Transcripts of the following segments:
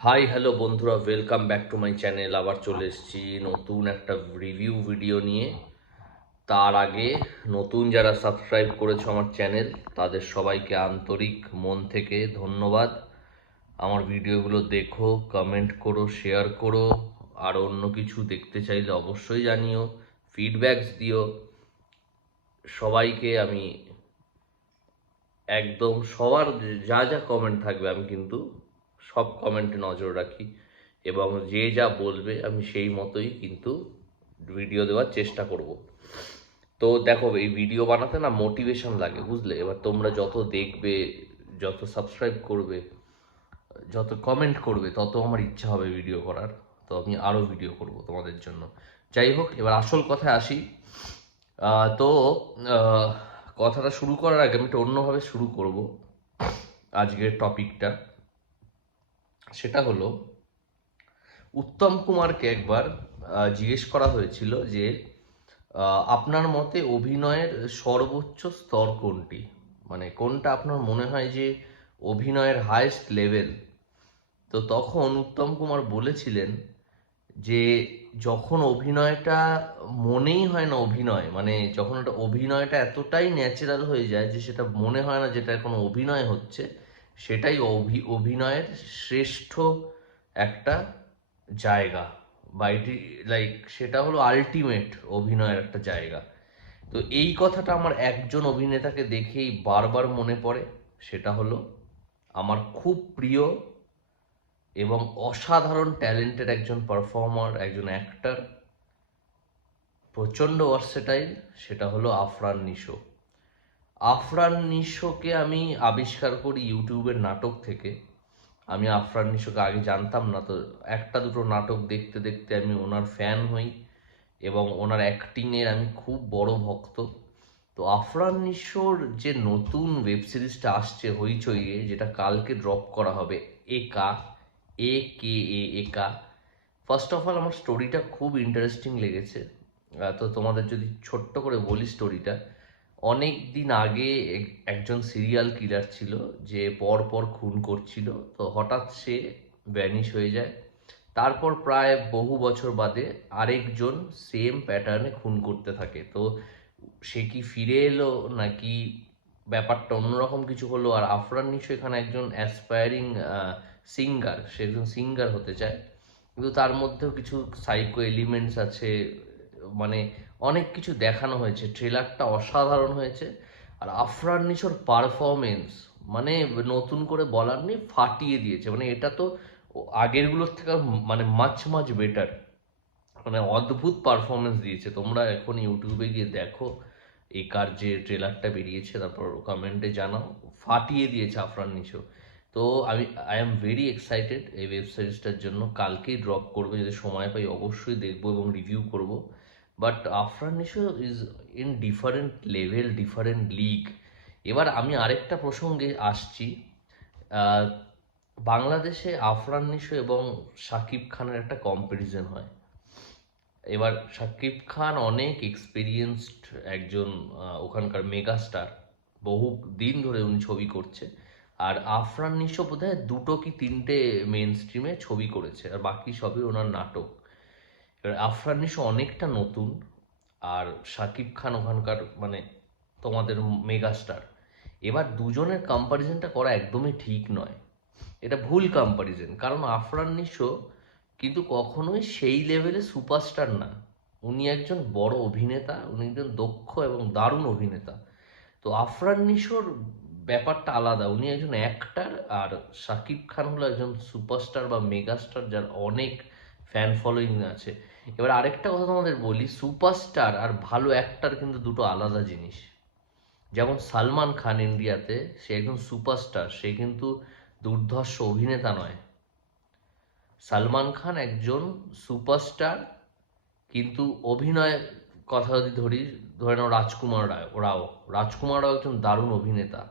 Hi hello বন্ধুরা, welcome back to my channel. আবার চলে এসেছি নতুন একটা রিভিউ ভিডিও নিয়ে। তার আগে নতুন যারা সাবস্ক্রাইব করেছো আমার চ্যানেল, তাদের সবাইকে আন্তরিক মন থেকে ধন্যবাদ। আমার ভিডিওগুলো দেখো, কমেন্ট করো, শেয়ার করো। আর অন্য কিছু দেখতে চাইলে অবশ্যই জানিও, ফিডব্যাকস দিও। সবাইকে আমি একদম সবার যা যা কমেন্ট থাকবে আমি কিন্তু সব কমেন্টে নজর রাখি, এবং যে যা বলবে আমি সেই মতোই কিন্তু ভিডিও দেওয়ার চেষ্টা করব। তো দেখো, এই ভিডিও বানাতে না মোটিভেশন লাগে, বুঝলে? এবার তোমরা যত দেখবে, যত সাবস্ক্রাইব করবে, যত কমেন্ট করবে, তত আমার ইচ্ছা হবে ভিডিও করার। তো আমি আরও ভিডিও করব তোমাদের জন্য। যাই হোক, এবার আসল কথায় আসি। তো আহ, কথাটা শুরু করার আগে আমি একটু অন্যভাবে শুরু করব আজকের টপিকটা। সেটা হলো, উত্তম কুমারকে একবার জিজ্ঞেস করা হয়েছিল যে আপনার মতে অভিনয়ের সর্বোচ্চ স্তর কোনটি, মানে কোনটা আপনার মনে হয় যে অভিনয়ের হায়েস্ট লেভেল। তো তখন উত্তম কুমার বলেছিলেন যে যখন অভিনয়টা মনেই হয় না অভিনয়, মানে যখন ওটা অভিনয়টা এতটাই ন্যাচারাল হয়ে যায় যে সেটা মনে হয় না যেটা কোনো অভিনয় হচ্ছে, সেটাই অভিনয়ের শ্রেষ্ঠ একটা জায়গা, বা এটি লাইক সেটা হলো আলটিমেট অভিনয়ের একটা জায়গা। তো এই কথাটা আমার একজন অভিনেতাকে দেখেই বারবার মনে পড়ে। সেটা হলো আমার খুব প্রিয় এবং অসাধারণ ট্যালেন্টেড একজন পারফর্মার, একজন অ্যাক্টর, প্রচণ্ড ভার্সেটাইল। সেটা হলো আফরান নিশো। আফরান নিশোকে আমি আবিষ্কার করি ইউটিউবের নাটক থেকে। আমি আফরান নিশোকে আগে জানতাম না, তো একটা দুটো নাটক দেখতে দেখতে আমি ওনার ফ্যান হই, এবং ওনার অ্যাক্টিংয়ের আমি খুব বড় ভক্ত। তো আফরান নিশোর যে নতুন ওয়েব সিরিজটা আসছে হইচইয়ে, যেটা কালকে ড্রপ করা হবে, একা, একা। ফার্স্ট অফ অল আমার স্টোরিটা খুব ইন্টারেস্টিং লেগেছে। তো তোমাদের যদি ছোট্ট করে বলি স্টোরিটা, অনেক দিন আগে একজন সিরিয়াল কিলার ছিল যে পর পর খুন করছিল। তো হঠাৎ সে ভ্যানিশ হয়ে যায়। তারপর প্রায় বহু বছর বাদে আরেকজন সেম প্যাটার্নে খুন করতে থাকে। তো সে কি ফিরে এলো, নাকি ব্যাপারটা অন্যরকম কিছু হলো? আর আফরান নিশো এখানে একজন অ্যাসপায়ারিং সিঙ্গার, সে একজন সিঙ্গার হতে চায়, কিন্তু তার মধ্যেও কিছু সাইকো এলিমেন্টস আছে। মানে অনেক কিছু দেখানো হয়েছে, ট্রেলারটা অসাধারণ হয়েছে। আর আফরান নিশোর পারফরমেন্স, মানে নতুন করে বলার নেই, ফাটিয়ে দিয়েছে। মানে এটা তো আগেরগুলোর থেকে মানে মাছ মাছ বেটার, মানে অদ্ভুত পারফরমেন্স দিয়েছে। তোমরা এখন ইউটিউবে গিয়ে দেখো একার যে ট্রেলারটা বেরিয়েছে, তারপর কমেন্টে জানাও। ফাটিয়ে দিয়েছে আফরান নিশো। তো আই এম ভেরি এক্সাইটেড এই ওয়েব সিরিজটার জন্য। কালকেই ড্রপ করবে, যদি সময় পাই অবশ্যই দেখবো এবং রিভিউ করব। But Afran Nisho is in different level, different league. এবার আমি আরেকটা প্রসঙ্গে আসছি। আহ, বাংলাদেশে আফরান নিশো এবং শাকিব খানের একটা কম্পারিজন হয়। এবার শাকিব খান অনেক এক্সপিরিয়েন্সড একজন ওখানকার মেগাস্টার, বহু দিন ধরে উনি ছবি করছে। আর আফরান নিশো বোধহয় দুটো কি তিনটে মেন স্ট্রিমে ছবি করেছে, আর বাকি সবই ওনার নাটক। এবার আফরান নিশো অনেকটা নতুন, আর শাকিব খান ওখানকার মানে তোমাদের মেগাস্টার। এবার দুজনের কম্পারিজনটা করা একদমই ঠিক নয়, এটা ভুল কম্পারিজন। কারণ আফরান নিশো কিন্তু কখনোই সেই লেভেলে সুপারস্টার না। উনি একজন বড় অভিনেতা, উনি একজন দক্ষ এবং দারুণ অভিনেতা। তো আফরান নিশোর ব্যাপারটা আলাদা, উনি একজন অ্যাক্টার। আর শাকিব খান হলো একজন সুপারস্টার বা মেগাস্টার, যার অনেক ফ্যান ফলোয়িং আছে। এবার আরেকটা কথা তোমাদের বলি, সুপারস্টার আর ভালো অ্যাক্টার কিন্তু দুটো আলাদা জিনিস। যেমন সালমান খান ইন্ডিয়াতে, সে একজন সুপারস্টার, সে কিন্তু দুর্ধর্ষ অভিনেতা নয়। সালমান খান একজন সুপারস্টার, কিন্তু অভিনয়ের কথা যদি ধরে নাও রাজকুমার রাও একজন দারুণ অভিনেতা।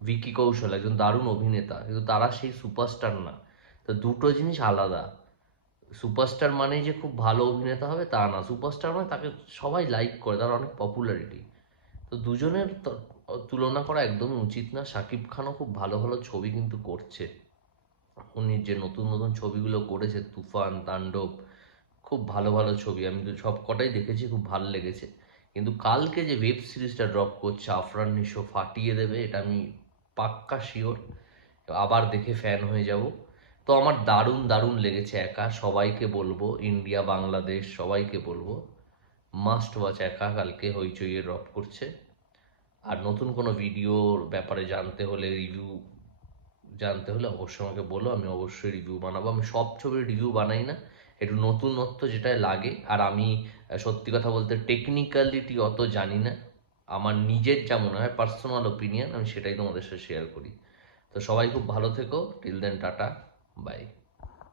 ভিকি কৌশল একজন দারুণ অভিনেতা, কিন্তু তারা সেই সুপারস্টার না। তো দুটো জিনিস আলাদা। সুপারস্টার মানেই যে খুব ভালো অভিনেতা হবে তা না, সুপারস্টার মানে তাকে সবাই লাইক করে, তার অনেক পপুলারিটি। তো দুজনের তুলনা করা একদমই উচিত না। শাকিব খানও খুব ভালো ভালো ছবি কিন্তু করছে। উনি যে নতুন নতুন ছবিগুলো করেছে, তুফান, তাণ্ডব, খুব ভালো ভালো ছবি, আমি তো সব কটাই দেখেছি, খুব ভালো লেগেছে। কিন্তু কালকে যে ওয়েব সিরিজটা ড্রপ করছে আফরান নিশো, ফাটিয়ে দেবে, এটা আমি পাক্কা শিওর। আবার দেখে ফ্যান হয়ে যাব। তো আমার দারুণ দারুণ লেগেছে একা, সবাইকে বলবো, ইন্ডিয়া বাংলাদেশ সবাইকে বলবো মাস্ট ওয়াচ একা, কালকে হইচইয়ে ড্রপ করছে। আর নতুন কোনো ভিডিওর ব্যাপারে জানতে হলে, রিভিউ জানতে হলে অবশ্যই আমাকে বলো, আমি অবশ্যই রিভিউ বানাবো। আমি সব ছবির রিভিউ বানাই না, একটু নতুনত্ব যেটা লাগে। আর আমি সত্যি কথা বলতে টেকনিক্যালিটি অত জানি না, আমার নিজের যা মনে হয় পার্সোনাল ওপিনিয়ন, আমি সেটাই তোমাদের সাথে শেয়ার করি। তো সবাই খুব ভালো থেকো, টিল দেন টাটা, বাই।